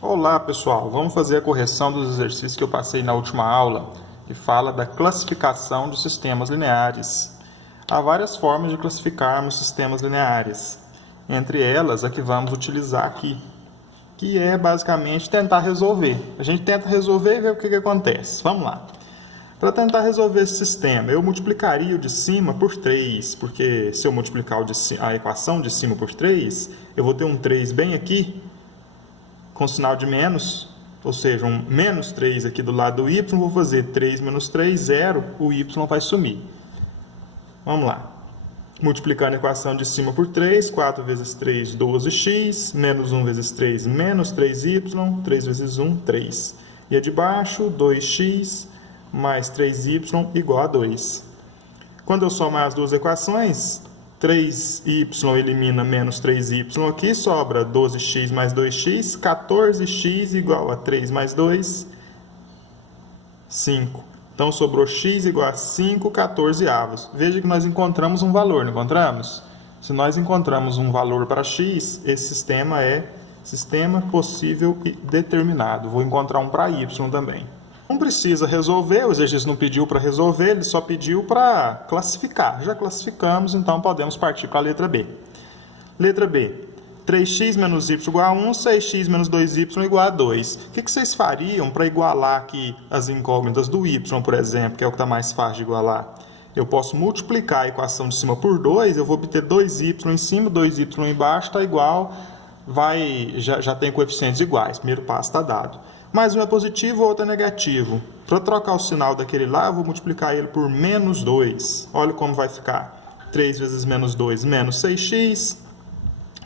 Olá pessoal, vamos fazer a correção dos exercícios que eu passei na última aula, que fala da classificação de sistemas lineares. Há várias formas de classificarmos sistemas lineares, entre elas a que vamos utilizar aqui, que é basicamente tentar resolver. A gente tenta resolver e ver o que acontece. Vamos lá. Para tentar resolver esse sistema, eu multiplicaria o de cima por 3, porque se eu multiplicar a equação de cima por 3, eu vou ter um 3 bem aqui, com sinal de menos, ou seja, um menos 3 aqui do lado do y, vou fazer 3 menos 3, 0, o y vai sumir. Vamos lá. Multiplicando a equação de cima por 3, 4 vezes 3, 12x, menos 1 vezes 3, menos 3y, 3 vezes 1, 3. E a de baixo, 2x mais 3y igual a 2. Quando eu somar as duas equações, 3y elimina menos 3y aqui, sobra 12x mais 2x, 14x igual a 3 mais 2, 5. Então, sobrou x igual a 5 14avos. Veja que nós encontramos um valor, não encontramos? Se nós encontramos um valor para x, esse sistema é sistema possível e determinado. Vou encontrar um para y também. Não precisa resolver, o exercício não pediu para resolver, ele só pediu para classificar. Já classificamos, então podemos partir para a letra B. Letra B. 3x menos y igual a 1, 6x menos 2y igual a 2. O que vocês fariam para igualar aqui as incógnitas do y, por exemplo, que é o que está mais fácil de igualar? Eu posso multiplicar a equação de cima por 2, eu vou obter 2y em cima, 2y embaixo, está igual, já tem coeficientes iguais, primeiro passo está dado. Mas um é positivo, o outro é negativo. Para trocar o sinal daquele lá, eu vou multiplicar ele por menos 2. Olha como vai ficar. 3 vezes menos 2, menos 6x.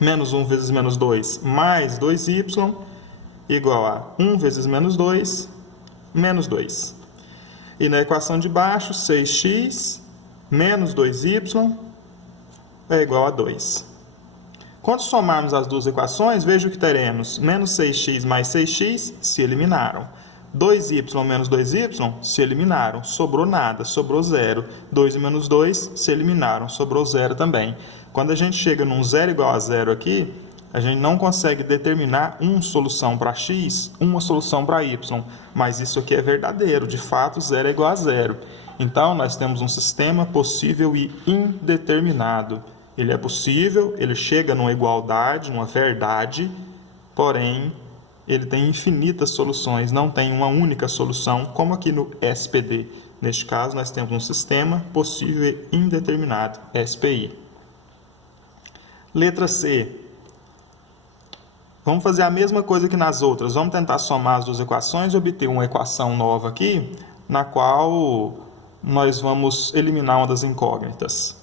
Menos 1 vezes menos 2, mais 2y, igual a 1 vezes menos 2, menos 2. E na equação de baixo, 6x menos 2y é igual a 2. Quando somarmos as duas equações, veja o que teremos. Menos 6x mais 6x se eliminaram. 2y menos 2y se eliminaram. Sobrou nada, sobrou 0. 2 e menos 2 se eliminaram, sobrou 0 também. Quando a gente chega num 0 igual a 0 aqui, a gente não consegue determinar uma solução para x, uma solução para y. Mas isso aqui é verdadeiro, de fato 0 é igual a 0. Então, nós temos um sistema possível e indeterminado. Ele é possível, ele chega numa igualdade, numa verdade, porém, ele tem infinitas soluções, não tem uma única solução, como aqui no SPD. Neste caso, nós temos um sistema possível e indeterminado, SPI. Letra C. Vamos fazer a mesma coisa que nas outras. Vamos tentar somar as duas equações e obter uma equação nova aqui, na qual nós vamos eliminar uma das incógnitas.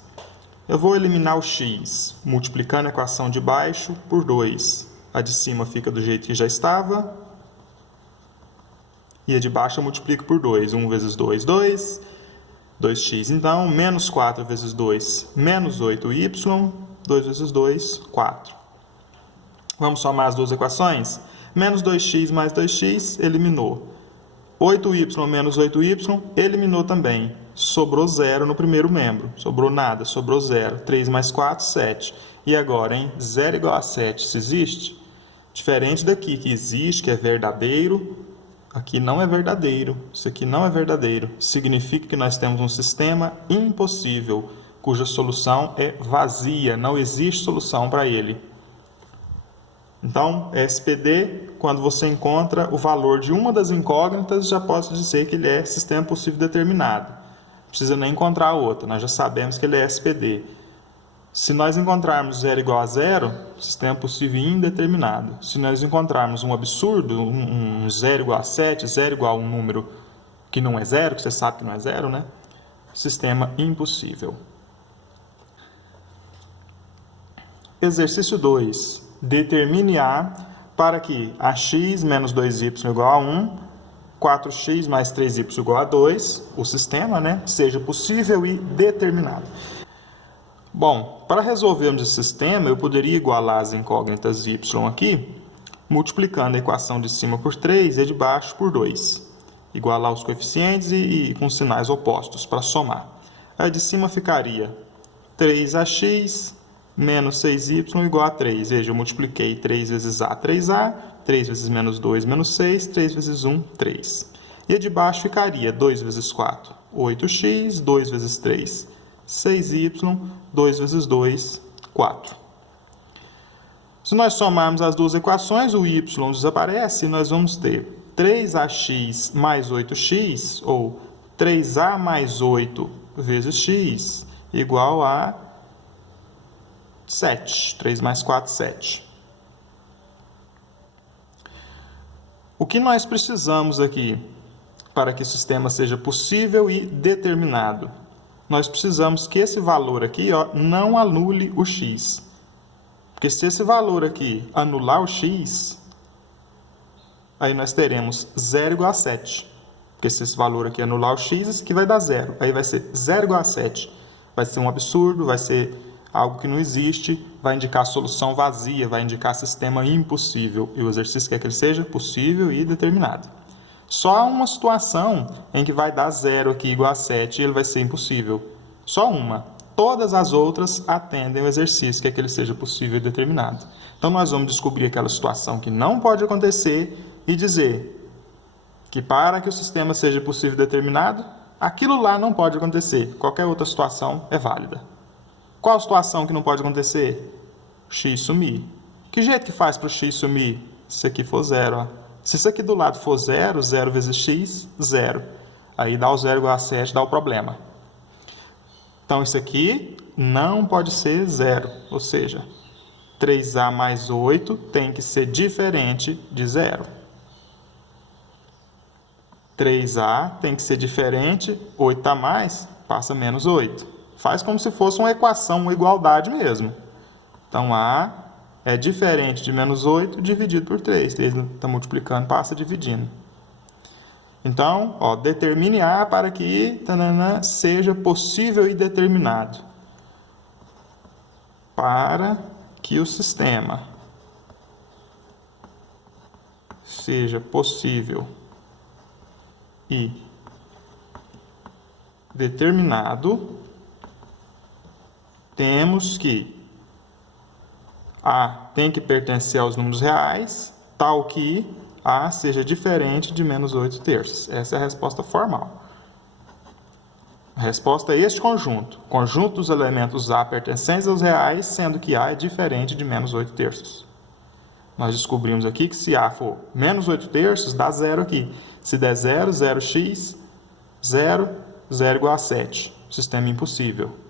Eu vou eliminar o x, multiplicando a equação de baixo por 2. A de cima fica do jeito que já estava. E a de baixo eu multiplico por 2. 1 vezes 2, 2. 2x, então, menos 4 vezes 2, menos 8y. 2 vezes 2, 4. Vamos somar as duas equações? Menos 2x mais 2x, eliminou. 8y menos 8y, eliminou também. Sobrou 0 no primeiro membro. Sobrou nada, sobrou 0. 3 mais 4, 7. E agora, hein? 0 igual a 7, isso existe? Diferente daqui, que existe, que é verdadeiro, aqui não é verdadeiro. Isso aqui não é verdadeiro. Significa que nós temos um sistema impossível, cuja solução é vazia, não existe solução para ele. Então, SPD, quando você encontra o valor de uma das incógnitas, já posso dizer que ele é sistema possível determinado. Não precisa nem encontrar a outra, nós já sabemos que ele é SPD. Se nós encontrarmos 0 igual a 0, sistema possível indeterminado. Se nós encontrarmos um absurdo, um 0 igual a 7, 0 igual a um número que não é 0, que você sabe que não é 0, né? Sistema impossível. Exercício 2. Determine A para que ax menos 2y igual a 1, 4x mais 3y igual a 2, o sistema, né, seja possível e determinado. Bom, para resolvermos esse sistema, eu poderia igualar as incógnitas y aqui, multiplicando a equação de cima por 3 e a de baixo por 2. Igualar os coeficientes e com sinais opostos para somar. A de cima ficaria 3ax menos 6y igual a 3. Veja, eu multipliquei 3 vezes a, 3a, 3 vezes menos 2, menos 6, 3 vezes 1, 3. E de baixo ficaria 2 vezes 4, 8x, 2 vezes 3, 6y, 2 vezes 2, 4. Se nós somarmos as duas equações, o y desaparece e nós vamos ter 3ax mais 8x, ou 3a mais 8 vezes x, igual a 7. 3 mais 4, 7. O que nós precisamos aqui para que o sistema seja possível e determinado? Nós precisamos que esse valor aqui, ó, não anule o x. Porque se esse valor aqui anular o x, aí nós teremos 0 igual a 7. Porque se esse valor aqui anular o x, isso aqui vai dar 0. Aí vai ser 0 igual a 7. Vai ser um absurdo, vai ser algo que não existe, vai indicar solução vazia, vai indicar sistema impossível. E o exercício quer que ele seja possível e determinado. Só há uma situação em que vai dar 0 aqui igual a 7 e ele vai ser impossível. Só uma. Todas as outras atendem o exercício que é que ele seja possível e determinado. Então, nós vamos descobrir aquela situação que não pode acontecer e dizer que para que o sistema seja possível e determinado, aquilo lá não pode acontecer. Qualquer outra situação é válida. Qual situação que não pode acontecer? X sumir. Que jeito que faz para o x sumir? Se aqui for 0. Ó. Se isso aqui do lado for 0, 0 vezes x, 0. Aí dá o 0 igual a 7, dá o problema. Então, isso aqui não pode ser 0. Ou seja, 3a mais 8 tem que ser diferente de 0. 3a tem que ser diferente, 8 a mais, passa menos 8. Faz como se fosse uma equação, uma igualdade mesmo. Então, a é diferente de menos 8 dividido por 3. 3 está multiplicando, passa dividindo. Então, ó, determine A para que seja possível e determinado. Para que o sistema seja possível e determinado, temos que A tem que pertencer aos números reais, tal que A seja diferente de menos 8 terços. Essa é a resposta formal. A resposta é este conjunto. Conjunto dos elementos A pertencentes aos reais, sendo que A é diferente de menos 8 terços. Nós descobrimos aqui que se A for menos 8 terços, dá 0 aqui. Se der 0, 0x, 0, 0 igual a 7. Sistema impossível.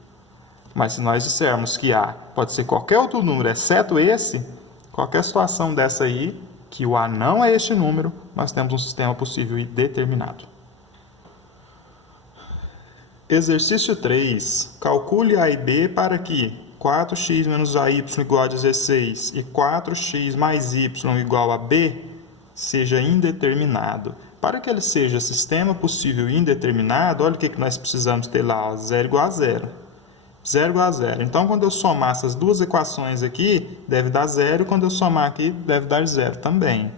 Mas se nós dissermos que A pode ser qualquer outro número, exceto esse, qualquer situação dessa aí, que o A não é este número, nós temos um sistema possível e determinado. Exercício 3. Calcule A e B para que 4x menos AY igual a 16 e 4x mais y igual a B seja indeterminado. Para que ele seja sistema possível e indeterminado, olha o que nós precisamos ter lá, ó, 0 igual a 0. 0 igual a 0. Então, quando eu somar essas duas equações aqui, deve dar 0. Quando eu somar aqui, deve dar 0 também.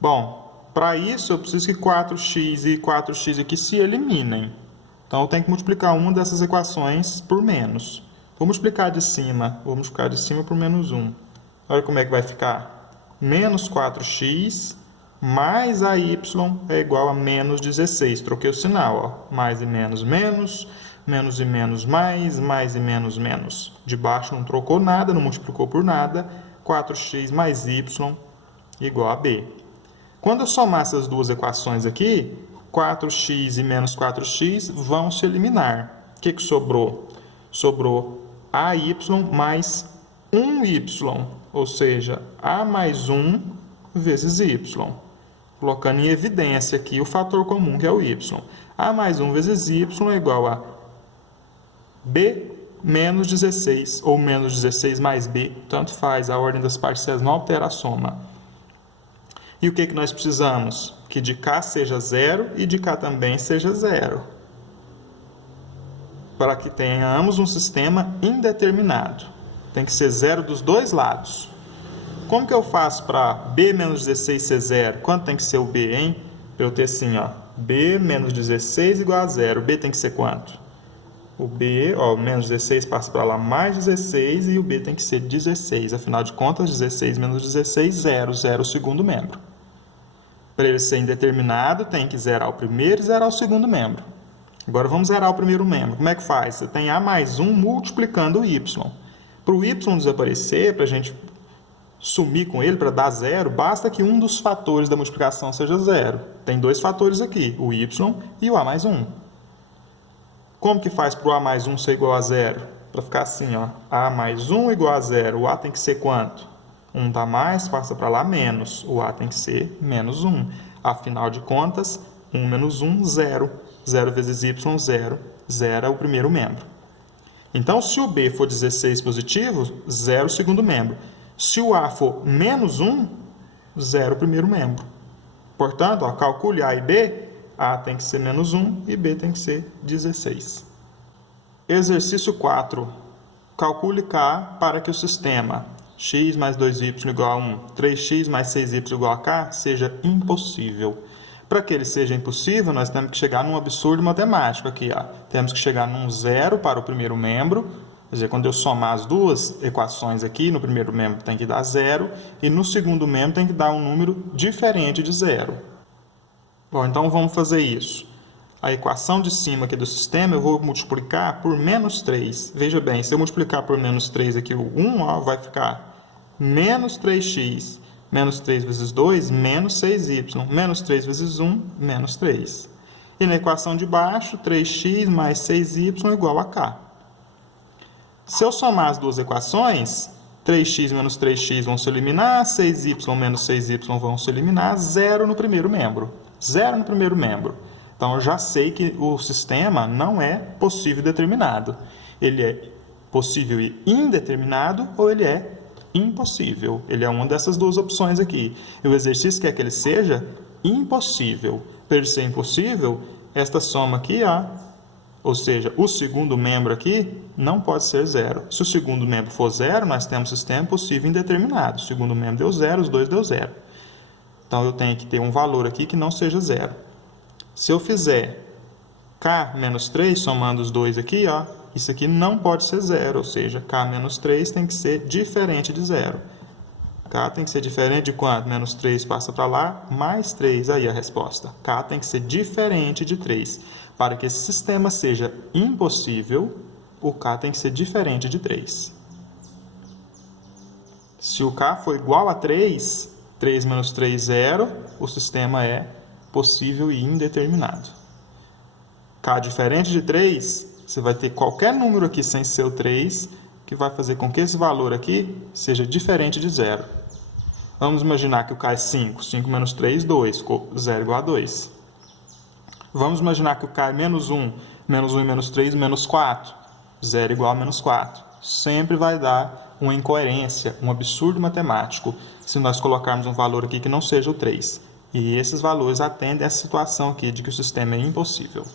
Bom, para isso, eu preciso que 4x e 4x aqui se eliminem. Então, eu tenho que multiplicar uma dessas equações por menos. Vou multiplicar de cima por menos 1. Olha como é que vai ficar. Menos 4x mais AY é igual a menos 16. Troquei o sinal, ó. Mais e menos, menos. Menos e menos, mais e menos, menos. De baixo não trocou nada, não multiplicou por nada. 4x mais y igual a b. Quando eu somar essas duas equações aqui, 4x e menos 4x vão se eliminar. O que sobrou? Sobrou AY mais 1y, ou seja, A mais 1 vezes y. Colocando em evidência aqui o fator comum, que é o y. A mais 1 vezes y é igual a B menos 16, ou menos 16 mais B, tanto faz, a ordem das parcelas não altera a soma. E o que nós precisamos? Que de cá seja 0 e de cá também seja 0. Para que tenhamos um sistema indeterminado. Tem que ser 0 dos dois lados. Como que eu faço para B menos 16 ser 0? Quanto tem que ser o B, hein? Para eu ter assim, ó, B menos 16 igual a 0. B tem que ser quanto? O B, ó, menos 16 passa para lá mais 16 e o B tem que ser 16. Afinal de contas, 16 menos 16, 0. 0 o segundo membro. Para ele ser indeterminado, tem que zerar o primeiro e zerar o segundo membro. Agora vamos zerar o primeiro membro. Como é que faz? Você tem A mais 1 multiplicando o Y. Para o Y desaparecer, para a gente sumir com ele, para dar zero, basta que um dos fatores da multiplicação seja zero. Tem dois fatores aqui, o Y e o A mais 1. Como que faz para o A mais 1 ser igual a zero? Para ficar assim, ó, A mais 1 igual a zero. O A tem que ser quanto? 1 dá mais, passa para lá, menos. O A tem que ser menos 1. Afinal de contas, 1 menos 1, 0. 0 vezes Y, 0. 0 é o primeiro membro. Então, se o B for 16 positivo, 0 o segundo membro. Se o A for menos 1, 0 o primeiro membro. Portanto, ó, calcule A e B. A tem que ser menos 1 e B tem que ser 16. Exercício 4. Calcule K para que o sistema x mais 2y igual a 1, 3x mais 6y igual a k seja impossível. Para que ele seja impossível, nós temos que chegar num absurdo matemático aqui. Ó. Temos que chegar num zero para o primeiro membro. Quer dizer, quando eu somar as duas equações aqui, no primeiro membro tem que dar zero e no segundo membro tem que dar um número diferente de zero. Bom, então vamos fazer isso. A equação de cima aqui do sistema eu vou multiplicar por menos 3. Veja bem, se eu multiplicar por menos 3 aqui, o 1 ó, vai ficar menos 3x. Menos 3 vezes 2, menos 6y. Menos 3 vezes 1, menos 3. E na equação de baixo, 3x mais 6y igual a k. Se eu somar as duas equações, 3x menos 3x vão se eliminar, 6y menos 6y vão se eliminar, 0 no primeiro membro. 0 no primeiro membro. Então, eu já sei que o sistema não é possível e determinado. Ele é possível e indeterminado ou ele é impossível. Ele é uma dessas duas opções aqui. E o exercício quer que ele seja impossível. Para ele ser impossível, esta soma aqui, ó, ou seja, o segundo membro aqui não pode ser zero. Se o segundo membro for zero, nós temos sistema possível indeterminado. O segundo membro deu zero, os dois deu zero. Então, eu tenho que ter um valor aqui que não seja zero. Se eu fizer k menos 3, somando os dois aqui, ó, isso aqui não pode ser zero, ou seja, k menos 3 tem que ser diferente de zero. K tem que ser diferente de quanto? Menos 3 passa para lá, mais 3, aí a resposta. K tem que ser diferente de 3. Para que esse sistema seja impossível, o k tem que ser diferente de 3. Se o k for igual a 3, 3 menos 3, 0, o sistema é possível e indeterminado. K diferente de 3, você vai ter qualquer número aqui sem ser o 3, que vai fazer com que esse valor aqui seja diferente de 0. Vamos imaginar que o K é 5. 5 menos 3, 2. Ficou 0 igual a 2. Vamos imaginar que o K é menos 1. Menos 1 e menos 3, menos 4. 0 igual a menos 4. Sempre vai dar uma incoerência, um absurdo matemático, se nós colocarmos um valor aqui que não seja o 3. E esses valores atendem a essa situação aqui de que o sistema é impossível.